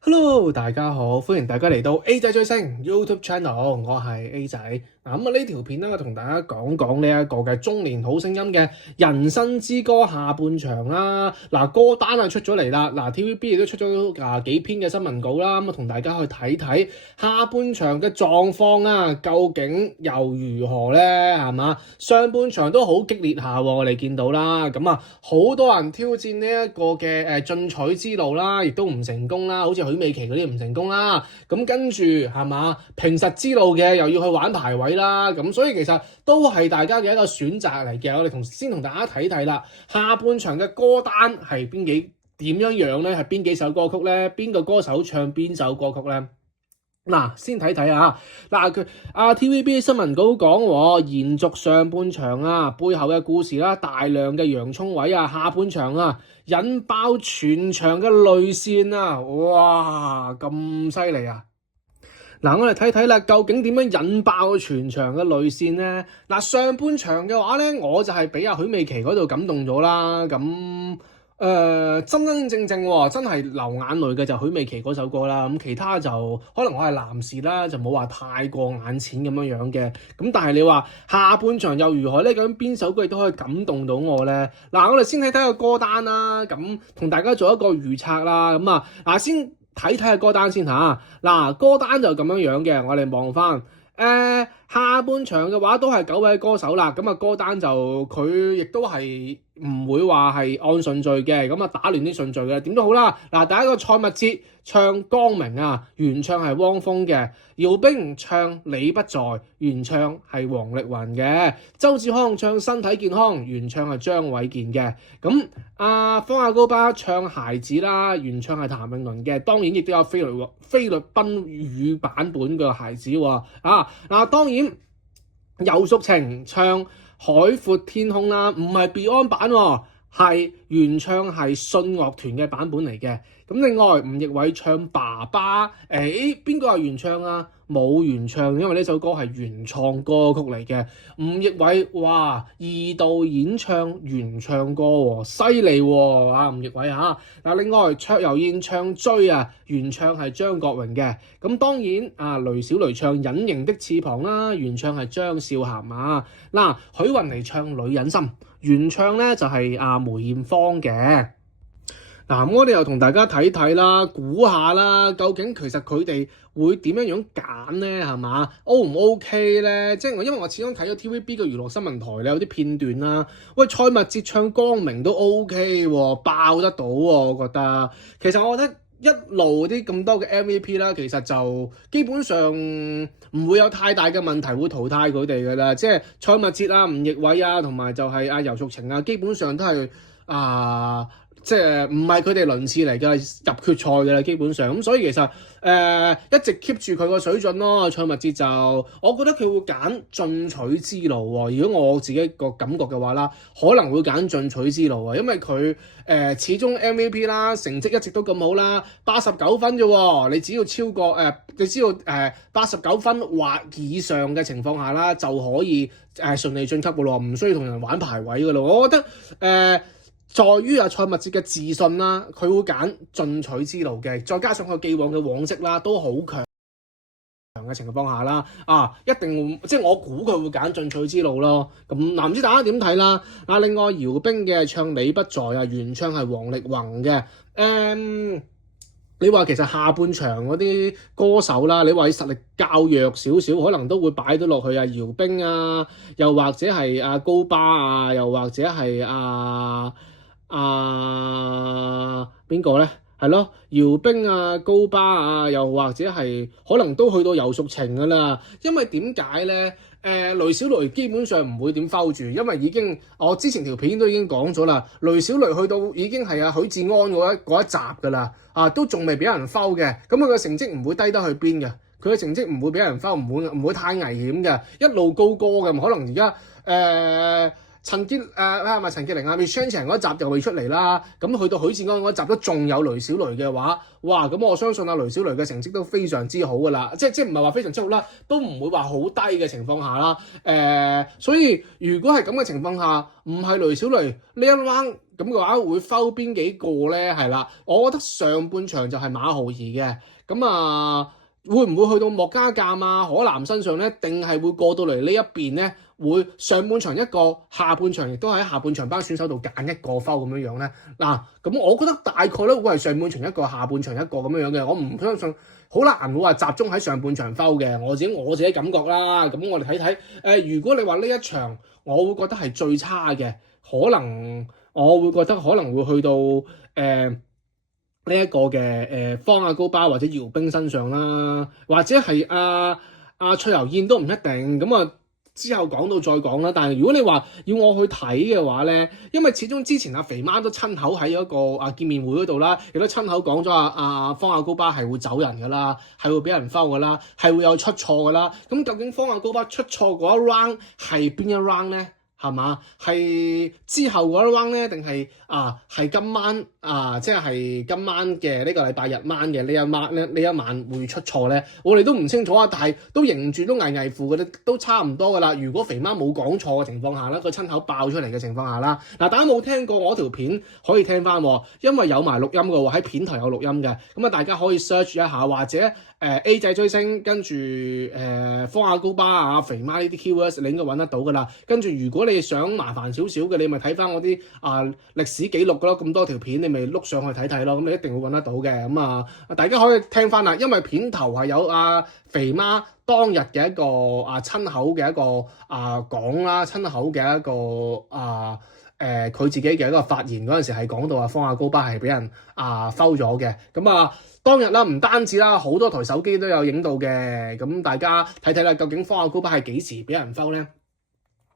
Hello，大家好，歡迎大家嚟到 A 仔追星 YouTube Channel，我係 A 仔。呢條片咧，我同大家講講呢一個嘅中年好聲音嘅人生之歌下半場啦。歌單啊出咗嚟啦，TVB 亦都出咗幾篇嘅新聞稿啦，咁同大家去睇睇下半場嘅狀況啊，究竟又如何呢？係嘛？上半場都好激烈下，我哋見到啦，好多人挑戰呢一個嘅進取之路啦，亦都唔成功啦，好似許美琪嗰啲唔成功啦。咁跟住係嘛，平實之路嘅又要去玩排位啦。咁所以其實都係大家嘅一個選擇嚟嘅。我哋先同大家睇睇啦，下半場嘅歌單係點樣樣咧？係邊幾首歌曲咧？邊個歌手唱邊首歌曲咧？先睇睇啊！佢TVB 新聞稿講延續上半場啊，背後嘅故事啦，大量嘅洋葱位啊，下半場啊引爆全場嘅淚腺啊！哇，咁犀利啊！我哋睇睇啦，究竟點樣引爆全場嘅淚腺呢？上半場嘅話咧，我就係俾阿許美琪嗰度感動咗啦。真正真係流眼淚嘅就許美琪嗰首歌啦。咁其他就可能我係男士啦，就冇話太過眼淺咁樣樣嘅。咁但係你話下半場又如何呢？究竟邊首歌亦都可以感動到我呢？我哋先睇睇個歌單啦。咁同大家做一個預測啦。先睇睇個歌單先嚇。歌單就咁樣嘅，我哋望翻下半場嘅話都係9位歌手啦。歌單就佢亦都係唔會話係按順序嘅，打亂啲順序嘅，點都好啦。第一個蔡密哲唱光明啊，原唱係汪峰嘅；姚兵唱你不在，原唱係王力宏嘅；周志康唱身體健康，原唱係張衛健嘅。方亞高巴唱孩子啦，原唱係譚詠麟嘅。當然亦都有菲律賓語版本嘅孩子喎。當然游淑晴唱海闊天空啦，唔係 Beyond 版喎，係原唱係信樂團嘅版本嚟嘅。另外吳亦偉唱爸爸，邊個係原唱啊？冇原唱，因為呢首歌係原創歌曲嚟嘅。吳亦偉哇，二度演唱原唱歌喎，犀利喎吳亦偉嚇。另外卓悠燕唱追啊，原唱係張國榮嘅。當然雷小雷唱隱形的翅膀啦，原唱係張韶涵啊。許雲妮唱女人心，原唱咧就係梅艷芳嘅。我哋又同大家睇睇啦，估下啦，究竟其實佢哋會點樣揀咧？係嘛？O 唔 OK 咧？因為我始終睇咗 TVB 嘅娛樂新聞台咧，有啲片段啦。喂，蔡密哲唱光明都 OK 喎，爆得到喎，我覺得。其實我覺得一路啲咁多嘅 MVP 啦，其實就基本上唔會有太大嘅問題會淘汰佢哋㗎啦。即係蔡密哲啊、吳亦偉啊，同埋就係游淑晴啊，基本上都係即係唔係佢哋輪次嚟嘅，入決賽嘅啦，基本上咁，所以其實一直 keep 住佢個水準咯。蔡密哲就我覺得佢會揀進取之路喎。如果我自己個感覺嘅話啦，可能會揀進取之路啊，因為佢始終 MVP 啦，成績一直都咁好啦，89分啫喎。你只要超過你只要89分或以上嘅情況下啦，就可以順利晉級嘅咯，唔需要同人玩排位嘅咯。我覺得在於蔡密哲嘅自信啦，佢會揀進取之路嘅，再加上佢既往嘅往績啦，都好強嘅情況下啦，一定會即係我估佢會揀進取之路咯。咁唔知大家點睇啦？另外姚兵嘅唱你不在啊，原唱係王力宏嘅。你話其實下半場嗰啲歌手啦，你話實力較弱少少，可能都會擺到落去姚兵啊，又或者係高巴啊，又或者係邊個咧？係咯，姚兵啊、高巴啊，又或者係可能都去到游淑晴噶啦。因為點解咧？雷小雷基本上唔會點 foul 住，因為已經我之前條片都已經講咗啦。雷小雷去到已經係許志安嗰一集噶啦，都仲未俾人 foul 嘅。咁佢嘅成績唔會低得去邊嘅，佢嘅成績唔會俾人 foul，唔會太危險嘅，一路高歌嘅。可能而家陳潔靈啊 Michelle 嗰集就未出嚟啦，咁去到許志安嗰集都仲有雷小雷嘅話，哇！咁我相信雷小雷嘅成績都非常之好噶啦，即唔係話非常之好啦，都唔會話好低嘅情況下啦。所以如果係咁嘅情況下，唔係雷小雷呢一 round 咁嘅話，會 foul 邊幾個咧？係啦，我覺得上半場就係馬浩儀嘅，咁會唔會去到莫家淦啊、可南身上咧？定係會過到嚟呢一邊咧？會上半場一個，下半場亦都喺下半場班選手度揀一個 foul 咁樣咧。嗱，咁我覺得大概咧會係上半場一個，下半場一個咁樣嘅。我唔相信好難會話集中喺上半場 foul 嘅。我自己感覺啦。咁我哋睇睇如果你話呢一場，我會覺得係最差嘅，可能我會覺得可能會去到呢一個嘅方亞高巴或者姚兵身上啦，或者係崔柔燕都唔一定。咁之後講到再講啦。但係如果你話要我去睇嘅話咧，因為始終之前肥媽都親口喺一個見面會嗰度啦，亦都親口講咗方亞高巴係會走人噶啦，係會俾人 foul 噶啦，係會有出錯噶啦。咁究竟方亞高巴出錯嗰一 round 係邊一 round 咧？係嘛？係之後嗰一 round 咧，定係係今晚即係今晚嘅呢個禮拜日晚嘅呢一晚會出錯咧？我哋都唔清楚啊，但係都認住都危乎嘅，都差唔多噶啦。如果肥媽冇講錯嘅情況下啦，佢親口爆出嚟嘅情況下啦，大家冇聽過我條片可以聽翻，因為有埋錄音嘅喎，喺片頭有錄音嘅，咁大家可以 search 一下，或者A 仔追星跟住方亞高巴肥媽呢啲 keywords 你應該揾得到噶啦。跟住如果你想麻煩少少嘅，你咪睇翻我啲歷史記錄咯，咁多條片你咪碌上去睇睇咯，咁你一定會揾得到嘅。咁大家可以聽翻啦，因為片頭係有肥媽當日嘅一個親口嘅一個講啦，親口嘅一個佢自己嘅一個發言嗰陣時係講到方亞高巴係俾人foul咗嘅。咁當日啦，唔單止啦，好多台手機都有影到嘅。咁大家睇睇啦，究竟方亞高巴係幾時俾人foul咧？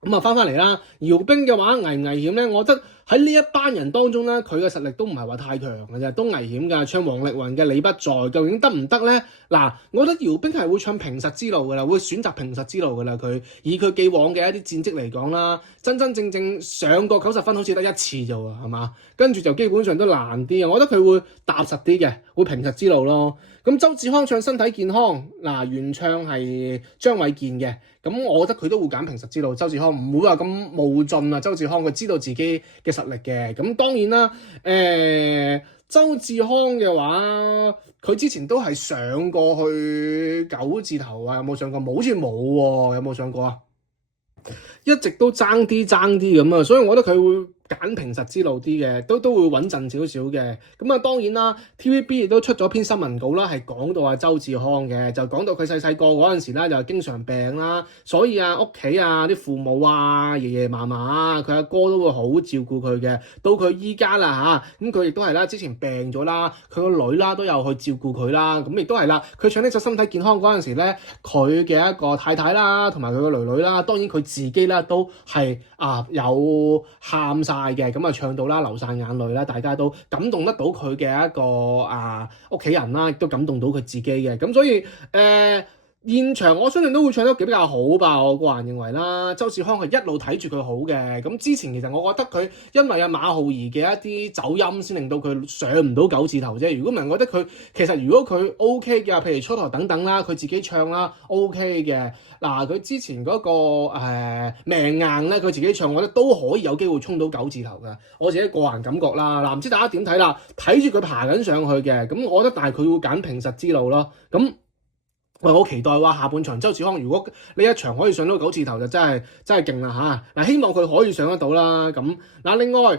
咁翻嚟啦，姚兵嘅話危唔危險咧？我覺得喺呢一班人當中咧，佢嘅實力都唔係話太強嘅啫，都危險㗎。唱王力宏嘅你不在，究竟得唔得咧？嗱，我覺得姚兵係會唱平實之路㗎啦，會選擇平實之路㗎啦。佢以佢既往嘅一啲戰績嚟講啦，真正上過90分好似得一次咋喎，係嘛？跟住就基本上都難啲啊。我覺得佢會踏實啲嘅，會平實之路咯。咁周志康唱身體健康，原唱係張衛健嘅，咁我覺得佢都會揀平實之路。周志康唔會話咁冒進啊，周志康佢知道自己嘅實力嘅。咁當然啦，周志康嘅話，佢之前都係上過去9字頭有冇上過？冇，好似冇喎，有冇上過啊？一直都爭啲咁啊，所以我覺得佢會揀平實之路啲嘅，都會穩陣少少嘅。咁當然啦 ，TVB 亦都出咗篇新聞稿啦，係講到周志康嘅，就講到佢細個嗰陣時咧就經常病啦，所以屋企啲父母爺爺嫲嫲佢阿哥都會好照顧佢嘅。到佢依家啦咁佢亦都係啦，之前病咗啦，佢個女啦都有去照顧佢啦，咁亦都係啦。佢唱呢首身體健康嗰陣時咧，佢嘅一個太太啦，同埋佢個女啦，當然佢自己啦都係有喊晒嘅，咁唱到啦流晒眼淚啦，大家都感動得到佢嘅一個屋企人啦，亦都感動到佢自己嘅。咁所以現場我相信都會唱得比較好吧，我個人認為啦。周志康係一路睇住佢好嘅，咁之前其實我覺得佢因為馬浩儀嘅一啲走音先令到佢上唔到9字頭啫。如果唔係，我覺得佢其實如果佢 OK 嘅，譬如出台等等啦，佢自己唱啦 OK 嘅。佢之前嗰個命硬咧，佢自己唱，我覺得都可以有機會衝到9字頭嘅。我自己個人感覺啦，唔知大家點睇啦？睇住佢爬緊上去嘅，咁我覺得但係佢會揀平實之路咯。咁我好期待下半場周志康如果呢一場可以上到9字頭就真係勁啦嚇！希望佢可以上得到啦。咁另外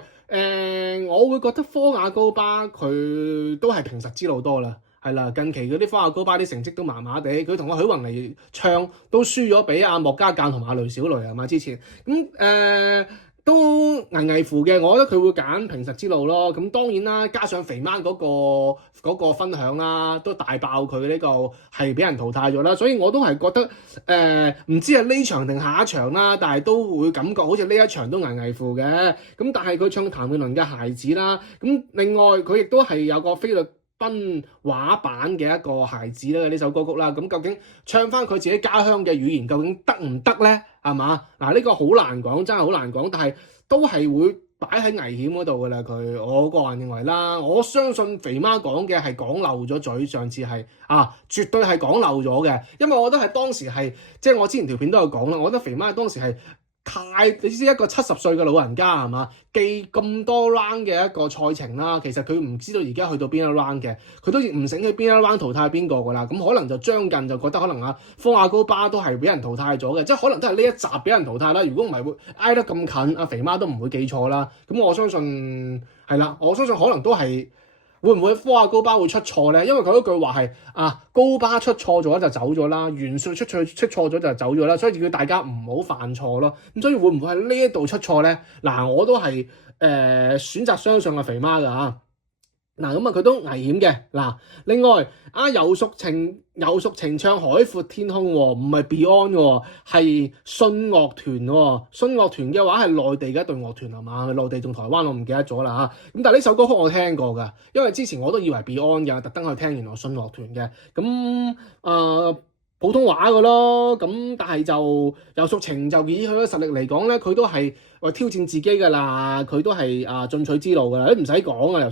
我會覺得方亞高巴佢都係平實之路多啦，係啦。近期嗰啲方亞高巴啲成績都麻麻地，佢同許宏尼唱都輸咗俾莫家淦同埋雷小雷係嘛之前咁都危乎嘅，我覺得佢會揀平實之路咯。咁當然啦，加上肥媽嗰個分享啦，都大爆佢呢個係俾人淘汰咗啦。所以我都係覺得唔知係呢場定下一場啦，但係都會感覺好似呢一場都危乎嘅。咁但係佢唱譚詠麟嘅孩子啦，咁另外佢亦都係有個菲律賓話版嘅一個孩子咧呢首歌曲啦。咁究竟唱翻佢自己家鄉嘅語言，究竟得唔得咧？係嘛？嗱，呢個好難講，真係好難講，但係都係會擺喺危險嗰度噶啦。我個人認為啦，我相信肥媽講嘅係講漏咗嘴，上次係絕對係講漏咗嘅，因為我覺得係當時係即係我之前條片都有講啦，我覺得肥媽當時係你知一個70歲嘅老人家係嘛，記咁多 round 嘅一個賽程啦，其實佢唔知道而家去到邊一 round 嘅，佢都唔醒起邊一 round 淘汰邊個噶啦，咁可能就將近就覺得可能方亞高巴都係俾人淘汰咗嘅，即係可能都係呢一集俾人淘汰啦。如果唔係會挨得咁近，肥媽都唔會記錯啦。咁我相信係啦，我相信可能都係。會唔會科亞高巴會出錯咧？因為佢嗰句話係高巴出錯咗就走咗啦，元帥出錯咗就走咗啦，所以叫大家唔好犯錯咯。咁所以會唔會喺呢一度出錯咧？嗱，我都係選擇相信肥媽㗎嚇。嗱，咁佢都危險嘅。嗱，另外游淑晴唱海闊天空喎，唔係 Beyond 喎，係信樂團喎。信樂團嘅話係內地嘅一隊樂團係嘛？內地同台灣我唔記得咗啦嚇。咁但係呢首歌曲我聽過㗎，因為之前我都以為 Beyond 嘅，特登去聽原來信樂團嘅。咁普通話嘅咯，咁但係就游淑晴就以佢嘅實力嚟講咧，佢都係挑戰自己㗎啦，佢都係進取之路㗎啦，都唔使講啊。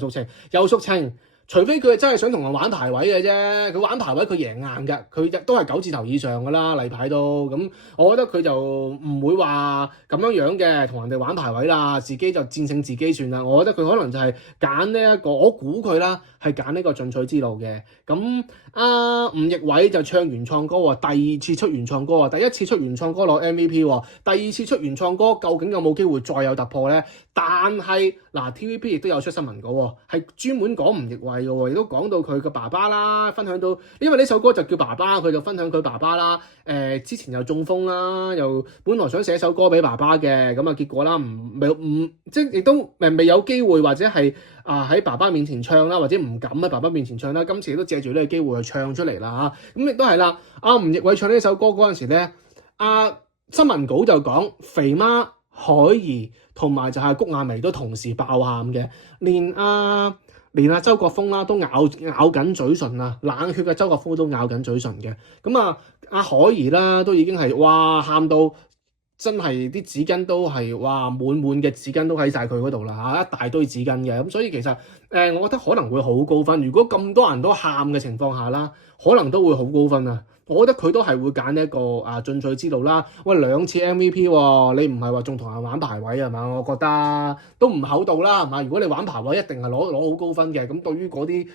游淑晴，除非佢真係想同人玩排位嘅啫，佢玩排位佢贏硬㗎，佢都係9字頭以上㗎啦，例牌都咁，我覺得佢就唔會話咁樣嘅同人哋玩排位啦，自己就戰勝自己算啦。我覺得佢可能就係揀呢一個，我估佢啦係揀呢個進取之路嘅。咁吳亦偉就唱原創歌喎，第二次出原創歌喎，第一次出原創歌攞 MVP 喎，第二次出原創歌究竟有冇機會再有突破咧？但係TVB 亦都有出新聞稿喎，係專門講吳亦偉嘅喎，亦都講到佢嘅爸爸啦，分享到，因為呢首歌就叫爸爸，佢就分享佢爸爸啦。之前又中風啦，又本來想寫首歌俾爸爸嘅，咁結果啦即係亦都未有機會或者係喺爸爸面前唱啦，或者唔敢喺爸爸面前唱啦。今次亦都借住呢個機會去唱出嚟啦嚇。咁亦都係啦，吳亦偉唱呢首歌嗰陣時咧，新聞稿就講肥媽、海兒同埋就係谷婭溦都同時爆喊嘅，連周國峰啦都咬緊嘴唇啊，冷血嘅周國峰都咬緊嘴唇嘅。咁海兒啦都已經係喊到真係啲紙巾都係滿嘅紙巾都喺晒佢嗰度啦，一大堆紙巾嘅。咁所以其實我覺得可能會好高分。如果咁多人都喊嘅情況下啦，可能都會好高分啊。我覺得佢都係會揀呢一個進取之路啦。喂，2次 MVP 喎，你唔係話仲同人玩排位係嘛？我覺得都唔厚道啦，係嘛？如果你玩排位一定係攞好高分嘅。咁對於嗰啲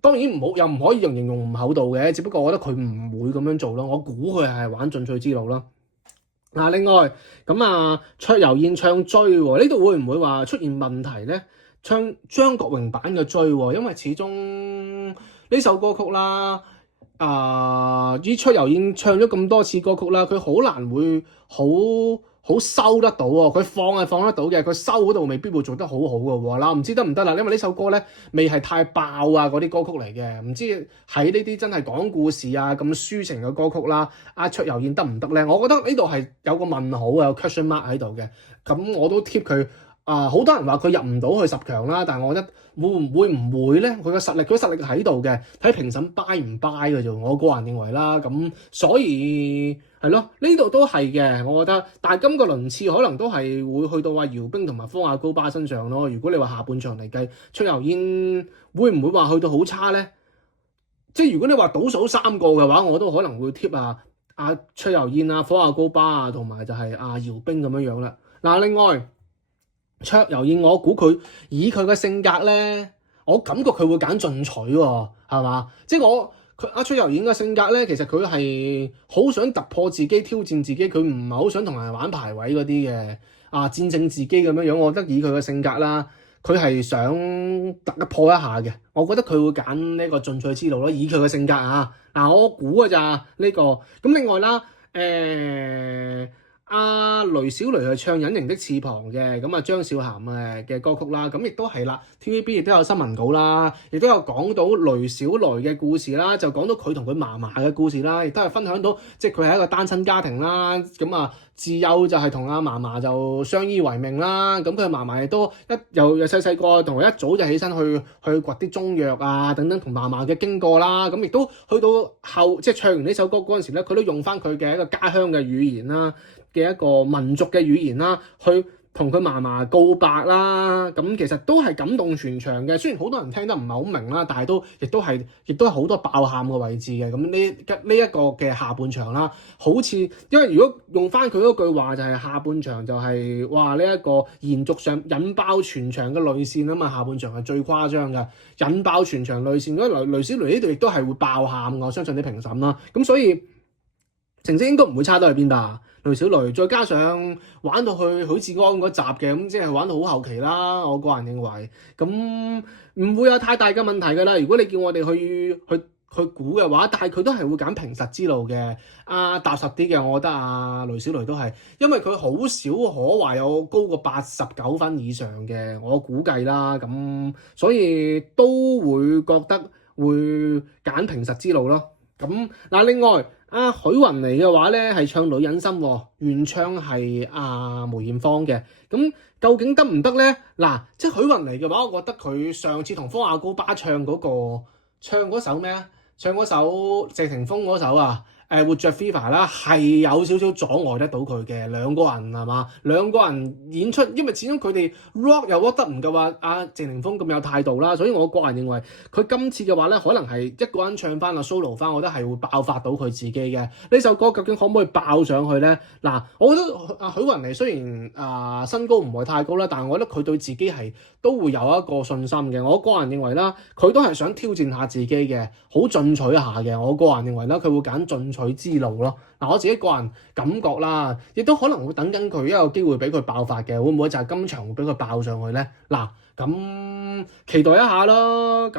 當然又唔可以形容唔厚道嘅，只不過我覺得佢唔會咁樣做咯。我估佢係玩進取之路咯。另外咁卓悠燕唱追喎，呢度會唔會話出現問題咧？唱張國榮版嘅追喎，因為始終呢首歌曲啦。卓悠燕唱咗咁多次歌曲啦，佢好難會好收得到喎。佢放係放得到嘅，佢收嗰度未必會做得好好嘅喎。嗱，唔知得唔得啦？因為呢首歌咧未係太爆嗰啲歌曲嚟嘅，唔知喺呢啲真係講故事咁抒情嘅歌曲啦，卓悠燕得唔得咧？我覺得呢度係有個問號有 question mark 喺度嘅。咁我都貼佢。好多人話佢入唔到去10強啦，但係我覺得會唔會咧？佢嘅實力喺度嘅，睇評審 buy 唔 buy 嘅啫。我個人認為啦，咁所以係咯，呢度都係嘅，我覺得。但係今個輪次可能都係會去到姚兵同埋方亞高巴身上咯。如果你話下半場嚟計，卓悠燕會唔會話去到好差咧？即係如果你話倒數3個嘅話，我都可能會貼卓悠燕方亞高巴同埋就係姚兵咁樣啦。另外。卓悠燕，我估佢以佢嘅性格咧，我感覺佢會揀進取喎，係嘛？即係卓悠燕嘅性格咧，其實佢係好想突破自己、挑戰自己，佢唔係好想同人玩排位嗰啲嘅，戰勝自己咁樣樣。我覺得以佢嘅性格啦，佢係想突破一下嘅。我覺得佢會揀呢個進取之路咯，以佢嘅性格我估㗎咋呢個。咁另外啦，雷小雷係唱《隱形的翅膀》嘅，咁張韶涵嘅歌曲啦，咁亦都係啦 TVB 亦都有新聞稿啦，亦都有講到雷小雷嘅故事啦，就講到佢同佢嫲嫲嘅故事啦，亦都係分享到即係佢係一個單親家庭啦，咁自幼就係同嫲嫲就相依為命啦，咁佢嫲嫲亦都由細個同佢一早就起身去掘啲中藥等等，同嫲嫲嘅經過啦，咁亦都去到後即係唱完呢首歌嗰陣時咧，佢都用翻佢嘅一個家鄉嘅語言啦，嘅一個民族嘅語言啦，去同佢嫲嫲告白啦，咁其實都係感動全場嘅。雖然好多人聽得唔係好明啦，但係亦都係好多爆喊嘅位置嘅。咁呢一個嘅下半場啦，好似因為如果用翻佢嗰句話就係下半場就係哇呢一個延續上引爆全場嘅淚腺啊嘛，下半場係最誇張嘅，引爆全場淚腺。嗰雷小雷呢度亦都係會爆喊，我相信啲評審啦。咁所以成績應該唔會差得去邊㗎。雷小雷再加上玩到去許志安嗰集嘅，咁即係玩到好後期啦。我個人認為，咁唔會有太大嘅問題㗎啦。如果你叫我哋去估嘅話，但係佢都係會揀平實之路嘅。踏實啲嘅，我覺得雷小雷都係，因為佢好少可話有高過89分以上嘅，我估計啦。咁所以都會覺得會揀平實之路咯。咁另外許雲妮嘅話咧係唱女人心，原唱係梅艷芳嘅。咁究竟得唔得咧？即係許雲妮嘅話，我覺得佢上次同方亞高巴唱嗰首咩啊？唱嗰首謝霆鋒嗰首活着 Fever 啦，係有少少阻礙得到佢嘅。兩個人係嘛？兩個人演出，因為始終佢哋 rock 又 rock 得唔夠謝霆鋒咁有態度啦，所以我個人認為佢今次嘅話咧，可能係一個人唱翻solo 翻，我覺得係會爆發到佢自己嘅。呢首歌究竟可唔可以爆上去咧？我覺得許雲妮雖然身高唔係太高啦，但係我覺得佢對自己係都會有一個信心嘅。我個人認為啦，佢都係想挑戰下自己嘅，好進取下嘅。我個人認為啦，佢會揀進取之路咯。我自己個人感覺啦，亦都可能會等緊佢一個機會俾佢爆發嘅，會唔會就係今場會俾佢爆上去咧？咁期待一下咯。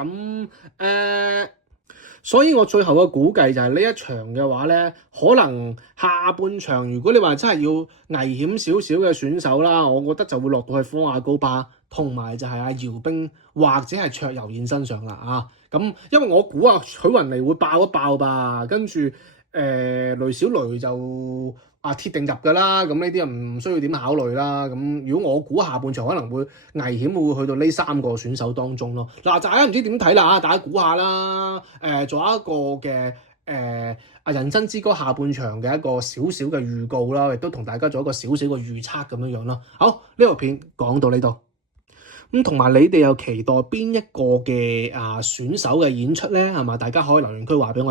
所以我最後嘅估計就係呢一場嘅話咧，可能下半場如果你話真係要危險少少嘅選手啦，我覺得就會落到去方亞高巴同埋就係姚兵或者係卓柔燕身上啦。咁因為我估許雲妮會爆一爆吧，跟住雷小雷就鐵定入㗎啦，咁呢啲又唔需要點考慮啦。咁如果我估下半場可能會危險，會去到呢3個選手當中咯。大家唔知點睇啦，大家估下啦。做一個嘅人生之歌下半場嘅一個少少嘅預告啦，亦都同大家做一個少少嘅預測咁樣咯。好，呢條片講到呢度。咁同埋你哋又期待邊一個嘅選手嘅演出咧？係嘛？大家可以留言區話俾我。